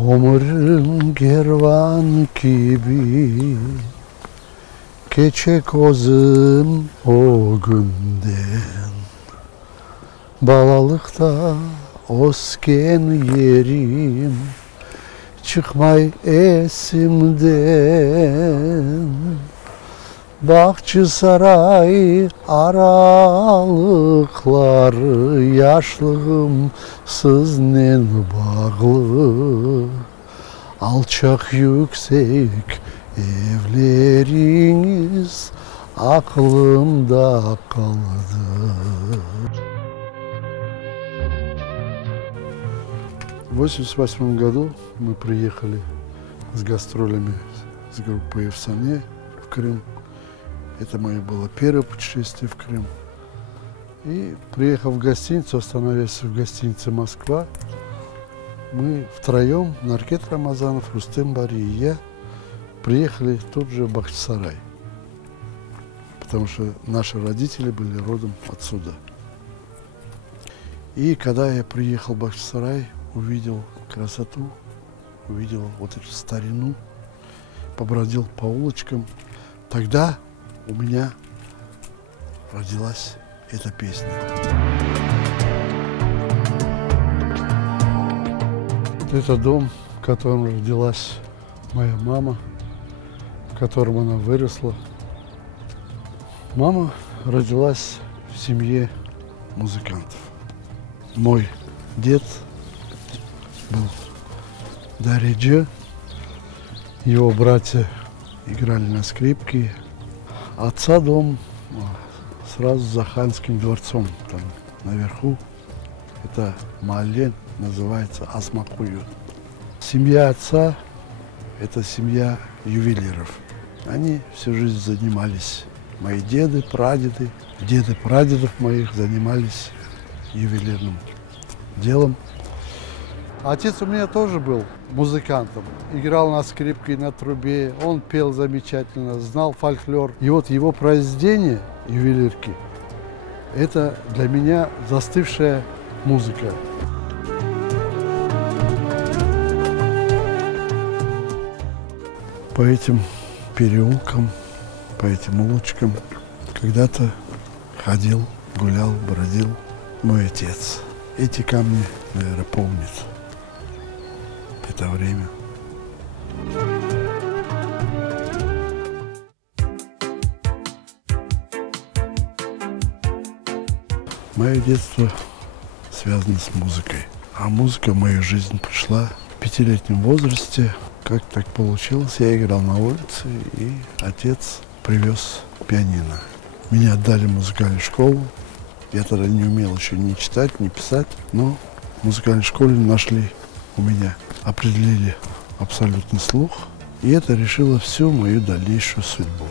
Ömrüm kervan gibi geçecek özüm o günden. Balalıkta osken yerim çıkmay esimden. Bahçesaray aralıkları yaşlığım sizden bağlı. Alçak yüksek evleriniz aklımda kaldı. В 1988 году мы приехали с гастролями с группой «Евсане» в Крым. Это мое было первое путешествие в Крым. И приехав в гостиницу, остановившись в гостинице «Москва», мы втроем, Наркет Рамазанов, Рустем Бари и я, приехали тут же в Бахчисарай. Потому что наши родители были родом отсюда. И когда я приехал в Бахчисарай, увидел красоту, увидел вот эту старину, побродил по улочкам, тогда у меня родилась эта песня. Это дом, в котором родилась моя мама, в котором она выросла. Мама родилась в семье музыкантов. Мой дед был дариджи, его братья играли на скрипке. Отца дом сразу за ханским дворцом, там наверху. Это Маалле, называется Асмакую. Семья отца – это семья ювелиров. Они всю жизнь занимались, мои деды, прадеды, деды прадедов моих занимались ювелирным делом. Отец у меня тоже был музыкантом, играл на скрипке и на трубе, он пел замечательно, знал фольклор. И вот его произведения, ювелирки, это для меня застывшая музыка. По этим переулкам, по этим улочкам когда-то ходил, гулял, бродил мой отец. Эти камни, наверное, помнят это время. Мое детство связано с музыкой. А музыка в мою жизнь пришла в 5-летнем возрасте. Как так получилось, я играл на улице, и отец привез пианино. Меня отдали в музыкальную школу. Я тогда не умел еще ни читать, ни писать, но в музыкальной школе нашли у меня, определили абсолютный слух, и это решило всю мою дальнейшую судьбу.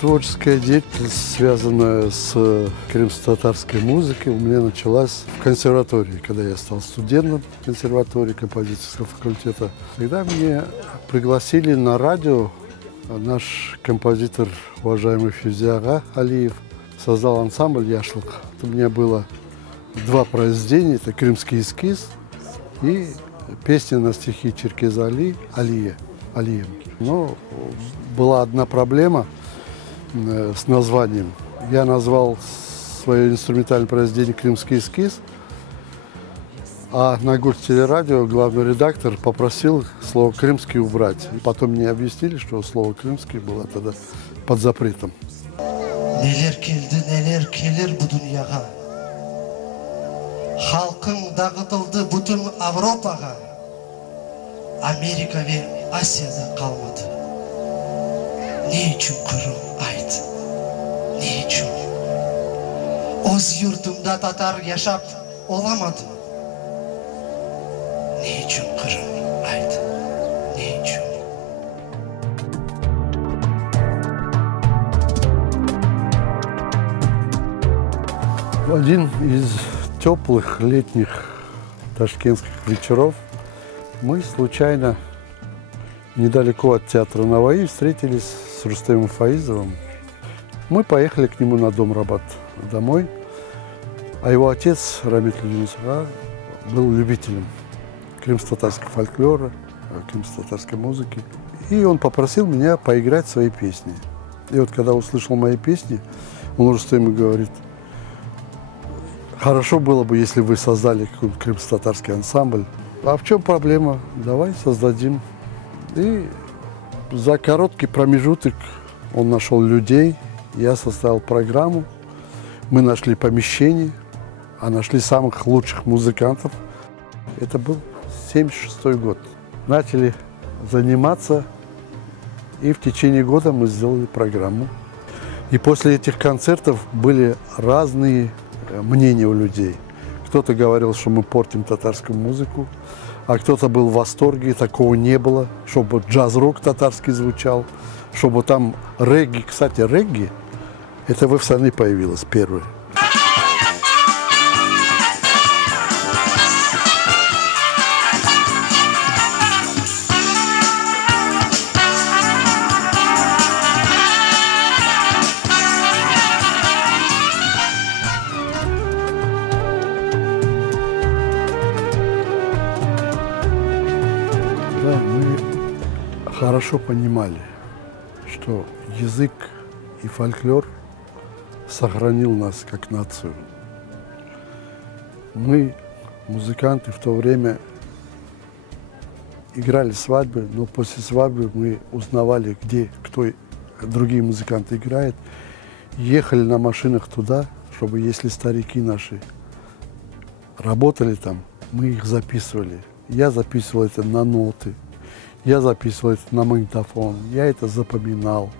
Творческая деятельность, связанная с крымско-татарской музыкой, у меня началась в консерватории, когда я стал студентом консерватории композиторского факультета. Тогда меня пригласили на радио. Наш композитор, уважаемый Фюзиага Алиев, создал ансамбль «Яшлык». У меня было 2 произведения, это «Крымский эскиз» и песня на стихи Черкеза Алием. Но была одна проблема с названием. Я назвал свое инструментальное произведение «Крымский эскиз», а на Гостелерадио главный редактор попросил слово «крымский» убрать. Потом мне объяснили, что слово «крымский» было тогда под запретом. Нелер келді, нелер келер бұ дүнияға. Халқың дағытылды бүтін Европаға. Америка ве Асияда қалмады. Не үшін Қырым айт? Не үшін? Өз юртымда татар яшап оламады. Не үшін Қырым айт? Не үшін? В один из теплых летних ташкентских вечеров мы случайно недалеко от театра Наваи встретились с Рустемом Фаизовым. Мы поехали к нему на дом Рабат домой, а его отец Рамит Юнусова был любителем крымско-татарского фольклора, крымско-татарской музыки. И он попросил меня поиграть свои песни. И вот когда услышал мои песни, он Рустем ему говорит: хорошо было бы, если вы создали какой-нибудь крымско-татарский ансамбль. А в чем проблема? Давай создадим. И за короткий промежуток он нашел людей, я составил программу, мы нашли помещение, а нашли самых лучших музыкантов. Это был 1976 год. Начали заниматься, и в течение года мы сделали программу. И после этих концертов были разные мнения у людей. Кто-то говорил, что мы портим татарскую музыку, а кто-то был в восторге, такого не было, чтобы джаз-рок татарский звучал, чтобы там регги. Кстати, регги, это в Эфсане появилось первое. Мы хорошо понимали, что язык и фольклор сохранил нас как нацию. Мы, музыканты, в то время играли свадьбы, но после свадьбы мы узнавали, где кто другие музыканты играют. Ехали на машинах туда, чтобы, если старики наши работали там, мы их записывали. Я записывал это на ноты, я записывал это на магнитофон, я это запоминал.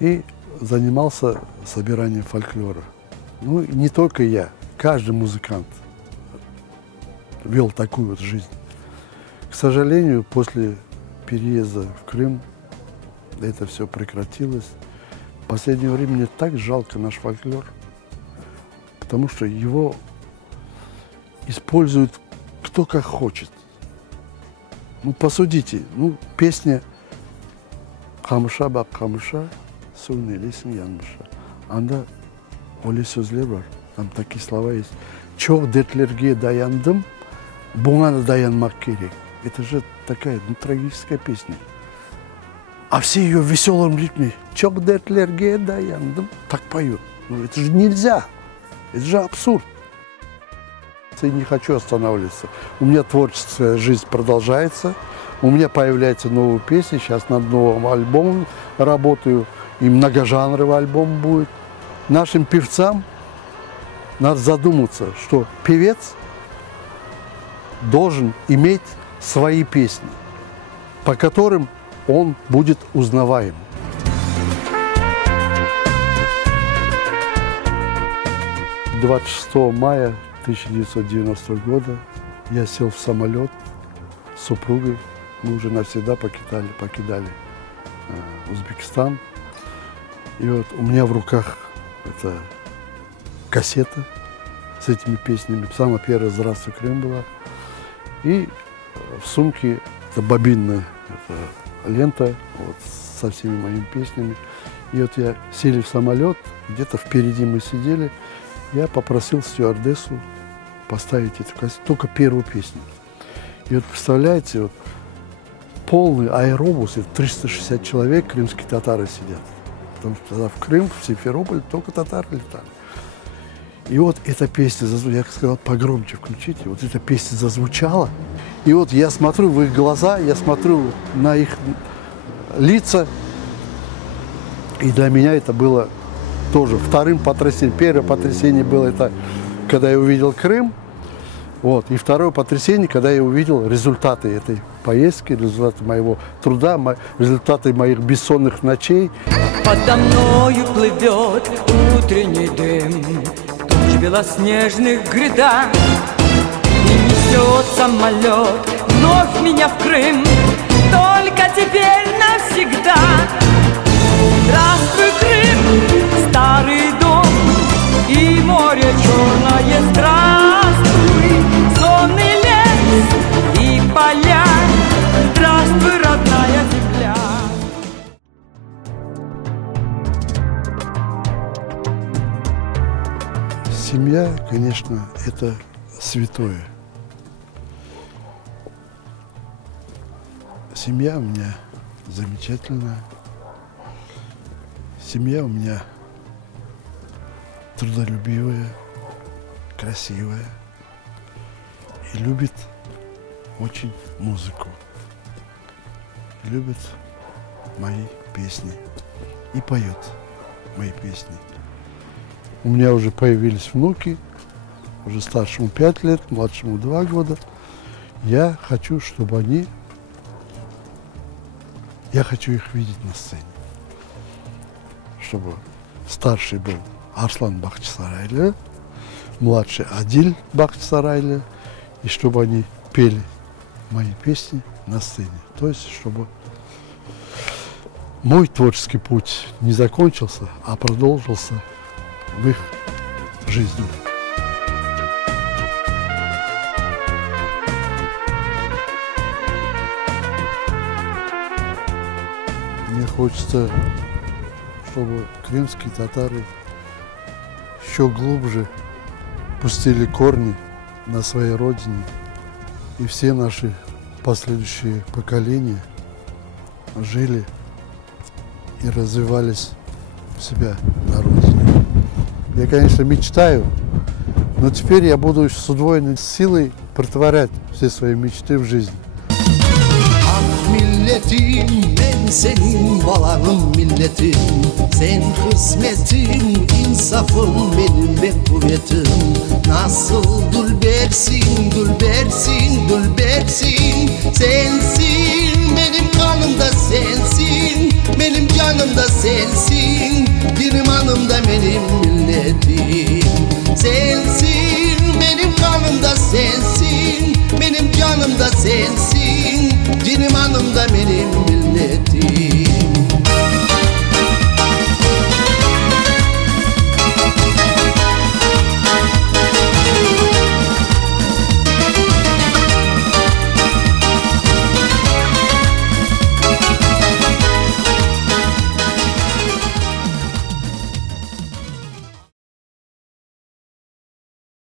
И занимался собиранием фольклора. Ну, не только я, каждый музыкант вел такую вот жизнь. К сожалению, после переезда в Крым это все прекратилось. В последнее время мне так жалко наш фольклор, потому что его используют кто как хочет. Ну, посудите, песня «Камыша бак камыша, суйны лесин янмыша». Анда öyle sözler var. Там такие слова есть. Çok dertlerге dayandım, buna da dayanmak керек. Это же такая трагическая песня. А все ее в веселом ритме. Çok dertlerге dayandım. Так поют. Ну, это же нельзя. Это же абсурд. И не хочу останавливаться. У меня творческая жизнь продолжается. У меня появляются новые песни. Сейчас над новым альбомом работаю. И многожанровый альбом будет. Нашим певцам надо задуматься, что певец должен иметь свои песни, по которым он будет узнаваем. — 26 мая 1990 года я сел в самолет с супругой. Мы уже навсегда покидали Узбекистан. И вот у меня в руках это кассета с этими песнями. Самая первая «Здравствуй, Крым» была. И в сумке это бобинная лента вот, со всеми моими песнями. И вот я сели в самолет, где-то впереди мы сидели. Я попросил стюардессу поставить эту кассету, только первую песню. И вот представляете, вот, полный аэробус, это 360 человек, крымские татары сидят. Потому что тогда в Крым, в Симферополь только татары летали. И вот эта песня зазвучала, я сказал, погромче включите, вот эта песня зазвучала. И вот я смотрю в их глаза, я смотрю на их лица. И для меня это было тоже вторым потрясением. Первое потрясение было это, когда я увидел Крым. Вот. И второе потрясение, когда я увидел результаты этой поездки, результаты моего труда, результаты моих бессонных ночей. Подо мною плывет утренний дым, туч белоснежных гряда, и несет самолет вновь меня в Крым, только теперь навсегда. Здравствуй, Крым, старый дом, и море черное, здравствуй, сонный лес и поля, здравствуй, родная земля. Семья, конечно, это святое. Семья у меня замечательная. Семья у меня трудолюбивая, красивая и любит очень музыку. Любит мои песни и поет мои песни. У меня уже появились внуки, уже старшему 5 лет, младшему 2 года. Я хочу, чтобы я хочу их видеть на сцене. Чтобы старший был Арслан Бахчисарайлы, младший Адиль Бахчисарайлы, и чтобы они пели мои песни на сцене. То есть, чтобы мой творческий путь не закончился, а продолжился в их жизни. Мне хочется, чтобы крымские татары еще глубже пустили корни на своей родине, и все наши последующие поколения жили и развивались у себя на родине. Я, конечно, мечтаю, но теперь я буду с удвоенной силой претворять все свои мечты в жизнь. Milletim, ben senin balanım milletim. Sen kısmetim, insafım benim ve kuvvetim. Nasıl dülbersin, dülbersin, dülbersin. Sensin, benim kanımda sensin, benim canımda sensin.